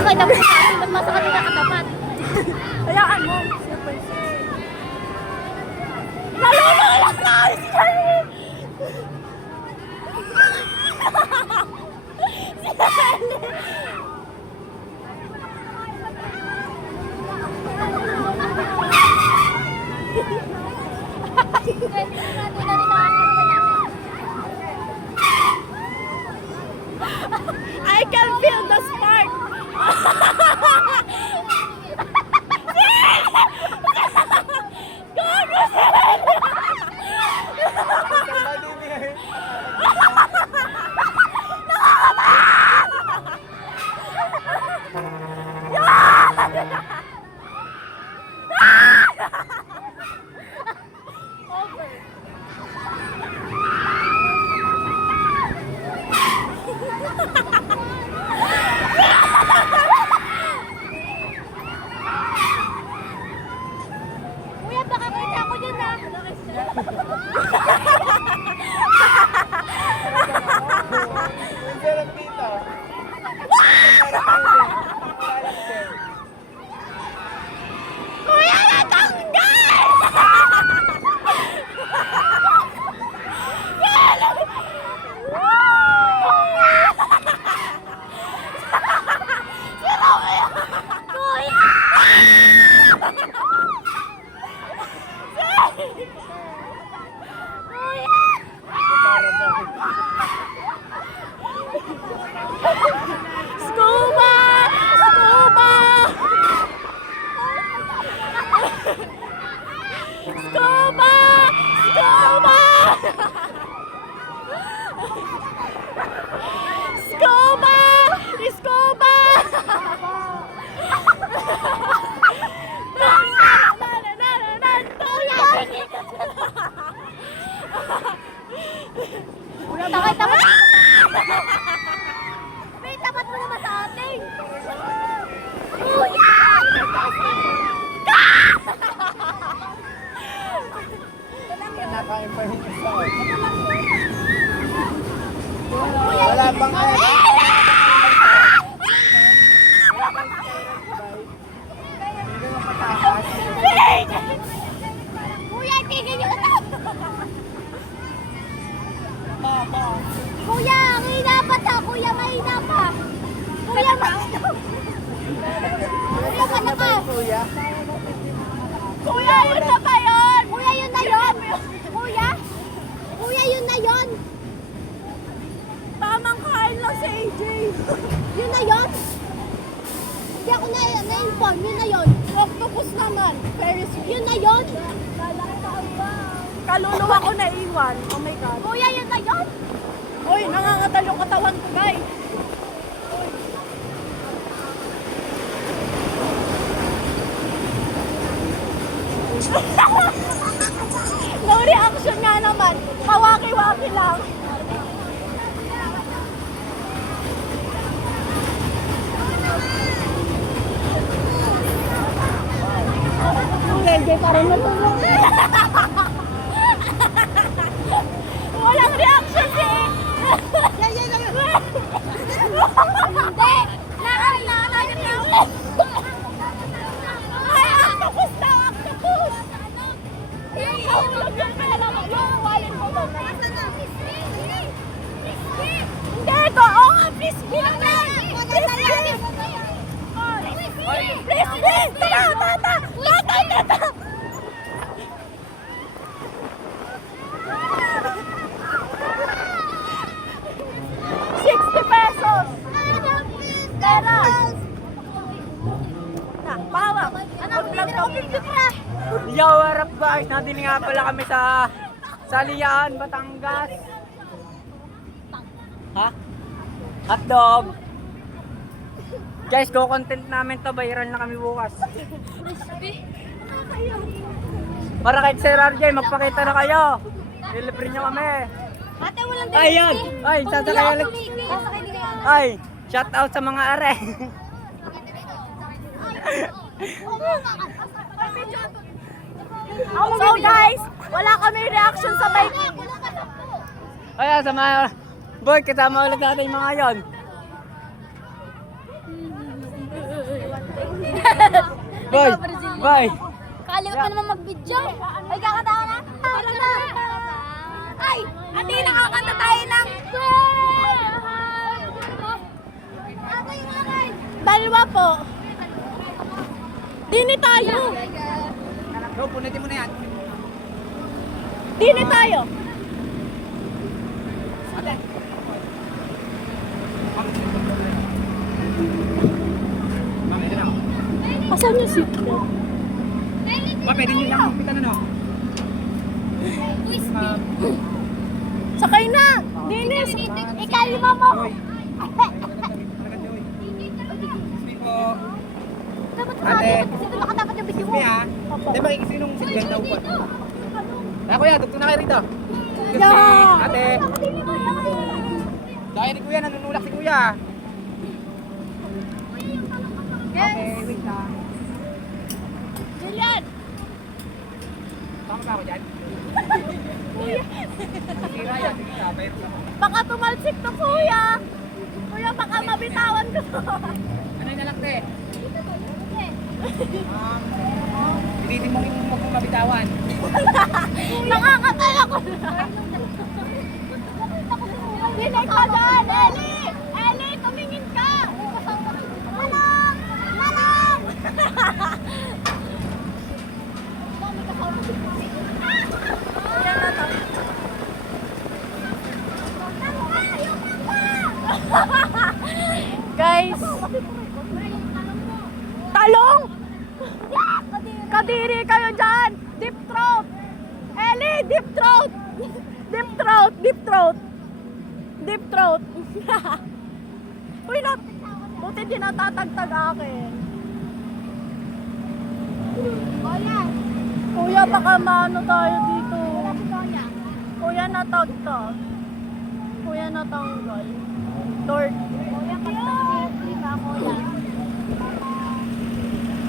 Sakay na po sa akin, ba't masakit na katapat? Hayaan mo. Nalululak na ako si Charlie! Si Charlie! I can feel the spark! Kuya, baka kita ako dyan na. Sarap dito. Kuya, natanggal! Scuba! Scuba! Scuba! Scuba! Scuba! Scuba! Takay, tapat. May tapat mo naman sa atin. Kuya! Nakain pa rin isa. Wala pang Kuya, tigil nyo na. Kuya, mahina pa to. Kuya, mahina pa. Kuya, mahina pa. Kuya, mahina pa. kuya. Kuya, yun na ba yun? Kuya, yun na yun. Kuya? Kuya, yun na yun. Tamang kain lang si AJ. Yun na yun. Hindi ako na-inform. Yun na yun. Octopus naman. Ferris wheel. Yun na yun. Kaluluwa ko na iwan. Oh my God. Kuya, yun na yun. Uy, nangangatal yung katawan ko, guys. No reaction nga naman. Pawaki-waki lang. Gege pa rin natulog. Walang reaction si Hindi. Nakakalakan na ako. Ay, octopus na! Octopus! Yung kahulog yung pera mo. Yung wallet mo ba? Hindi, ito. Oo nga, frisbee lang yan. Frisbee! Frisbee! Tata! Tata! Tata! Tata! ₱60. Pera! Na, bawa. Yo, what up guys? Nandito nga pala kami sa Salian, Batangas. Ha? Hotdog. Guys, content namin to, viral na kami bukas. Para kahit Sir RJ, magpakita na kayo. Delivery nyo kami. Ate, walang Ayun! Ay, sasakay ulit. Sasakay din kayo. Ay, shout out sa mga are. So guys, wala kami reaction sa bike. Ay, sa mga boy, kasama ulit natin yung mga yon. Bye! Bye! Kalimutan pa naman mag-video. Ay, kakatawa na. Tara na. Ay, ate, nakakanta tayo ng... Ako yung lakay. Dalawa po. Dini tayo. Go, punutin mo na yan. Dini tayo. Asan yung seatbelt? Pwede nyo lang kupitan ano? Sakay na! Dinis! Ikalima mo! Dapat Ate. kasi doon dapat yung video mo. Excuse me ha. Hindi makikisi nung seatbelt na upo. Kaya kuya, tugtog na kayo rito. Excuse me, Yeah. ate. Dahil ni kuya, nanunulak si kuya. Okay, wait lang. Julian! Tama ba ako dyan? Sira yan, sige ka, pero Baka tumalsik to, kuya! Kuya, baka mabitawan ko. ano yung nalakte? Pilitin mong huwag mong mabitawan. Nakakatay ako na. Dinig ka dyan, Ellie! Ellie, tumingin ka! Manong! Manong! Yan na to. Guys! Talong! Kadiri kayo dyan! Deep throat! Ellie, deep throat! Deep throat! Deep throat! Deep throat! Uy, not! Buti di natatagtag akin. Kuya, baka maano tayo dito. Kuya, natagtag. Kuya, natanggal. Lord. Kuya, kuya.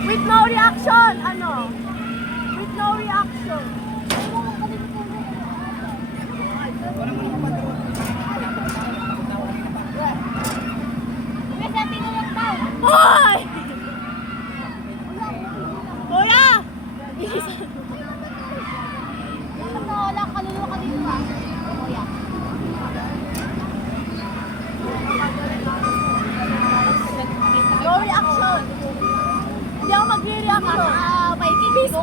With no reaction! Ano? With no reaction. Hoy! Kuya! Wala ka kaluluwa ka dito ba? Kuya. No reaction. Hindi ako mag-reaction. May TV ko.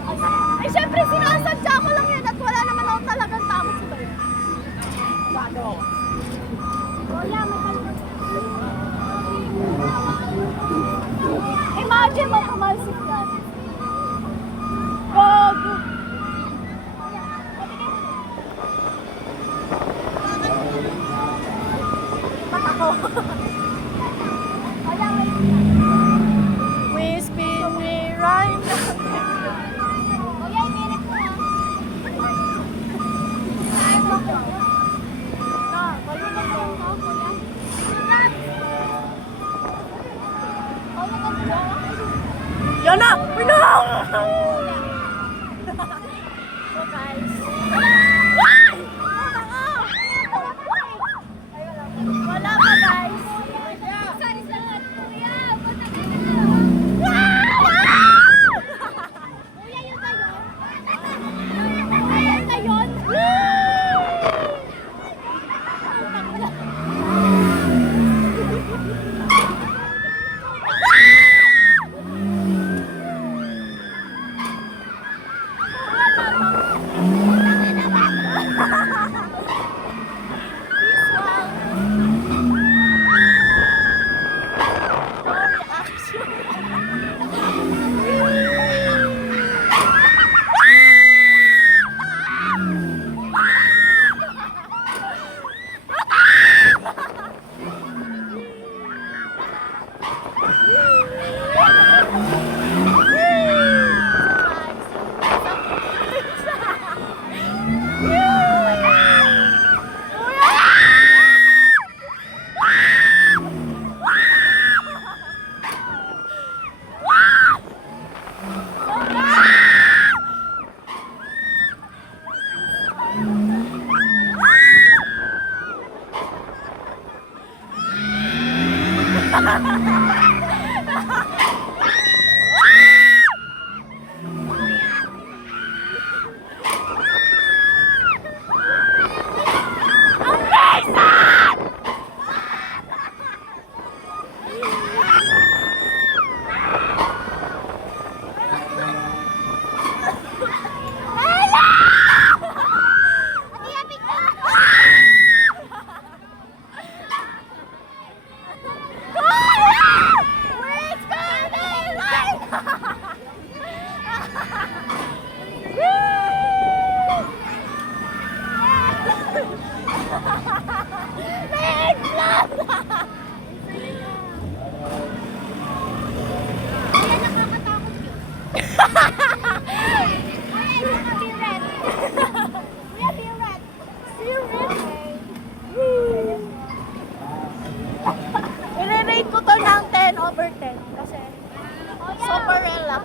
Ay, syempre, sinasadya ko lang yan at wala naman ako talagang takot sa bayo. Kuya, may kaluluwa. Imagine mo pumalsik yan. Gago. Baka ko. We spin, we rhyme. Kuya, iminit mo ha. Na, balunod mo. Kuya. Yan na! Pino! So guys. Wala pa guys. Sorry sa lahat, kuya. Kuya, yun na yun. Yun na yun.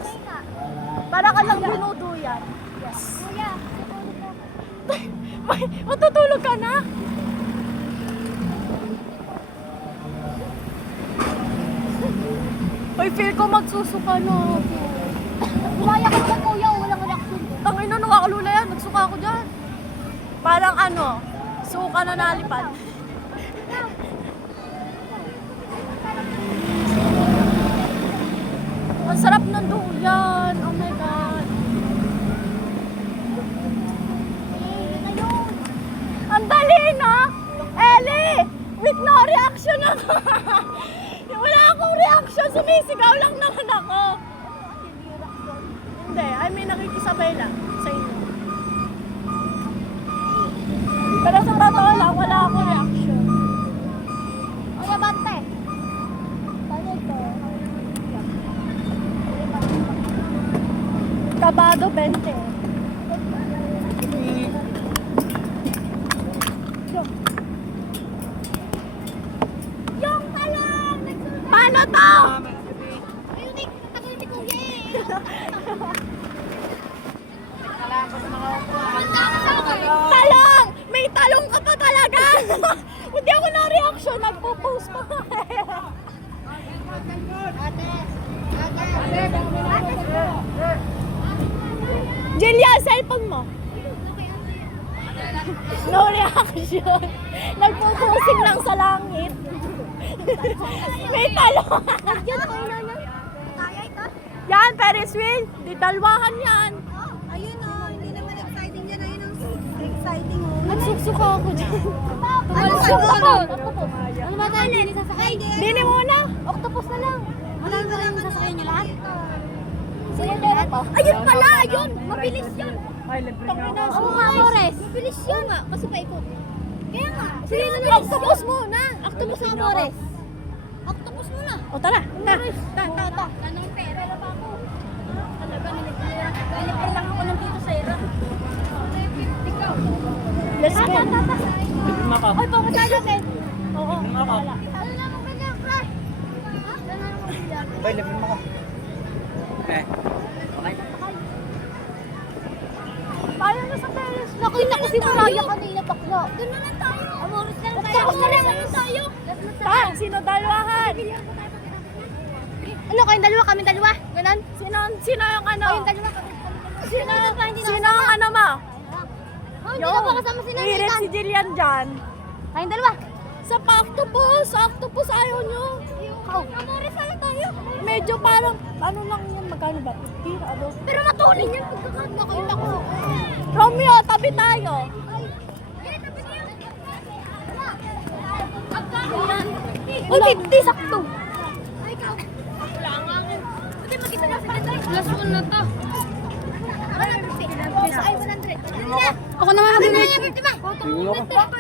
relax. Para ka lang binuduyan. Yes. Kuya, Matutulog ka na? Ay, feel ko magsusuka na ako. Gulaya ka naman kuya, walang reaction. Tangin na, nakakalula yan. Nagsuka ako dyan. Parang ano, suka na nalipad. Ang sarap ng duyan. Oh my God. Ang dali na! Ellie! With no reaction ako! Wala akong reaction. Sumisigaw lang naman ako. Hindi, I mean nakikisabay lang sa inyo. Pero sa totoo lang, wala akong reaction. Kuya, bante. Paano ito? Kabado 20. Yung talong! Paano to? Ayun, tagal ni kuya eh. Talong! May talong ka pa talaga! Hindi ako na reaction. Nagpo-post pa ka eh. Jillian, cellphone mo. No reaction. Nagpo-posing lang sa langit. May talong. Yan, kuya na. Kaya ito? Yan, Ferris wheel. Di dalwahan yan. Ayun o, hindi naman exciting yan. Ayun ang exciting o. Nagsusuka ako dyan. Ano ba? Ano ba tayo hindi sasakay? Dini muna. Octopus na lang. Wala ba lang sasakay niyo lahat? Sige, meron pa. Ayun pala, ayun. Mabilis yun. Ay, libre na ako. Oo nga, Amores. Mabilis yun nga, kasi paikot. Kaya nga. Sige na lang. Octopus muna. Octopus na Amores. Octopus muna. O tara. Ta. Anong pera pa ako? Talaga, nilipir lang ako ng dito sa ira. Let's go. Libre na ako. Ay, pumunta natin. Oo. Libre na ako. Ano na mo ba niya, Flash? Ha? Ano na mo ba? Bay, libre na ako. Okay. Paano na sa Ferris? Nakita ko si Mariah kanina bakla. Doon na lang tayo. Amores na lang tayo. Octopus na lang tayo. Ta, sino dalwahan? Ano, kayong dalawa, kami dalawa? Ganon? Sino yung ano? Kayong dalawa, kami dalawa. Sino ang ano mo? Oh, hindi na ba kasama si Hirit Nathan? si Jillian dyan. Kayong dalawa. Sa octopus. Sa octopus ayaw nyo. Ikaw. Amores na lang tayo. Medyo parang, ano lang yan, magkano ba? 15, ano? Pero matunin yan pagkakad nakita ko. Romeo, tabi tayo. Uy, 50 sakto. Ay, ikaw. Wala nga. Buti makita na sa tayo. Plus 1 na to. Ako na 50. Ay, 100. Ako naman. Ako na 50 ba? Libre ako.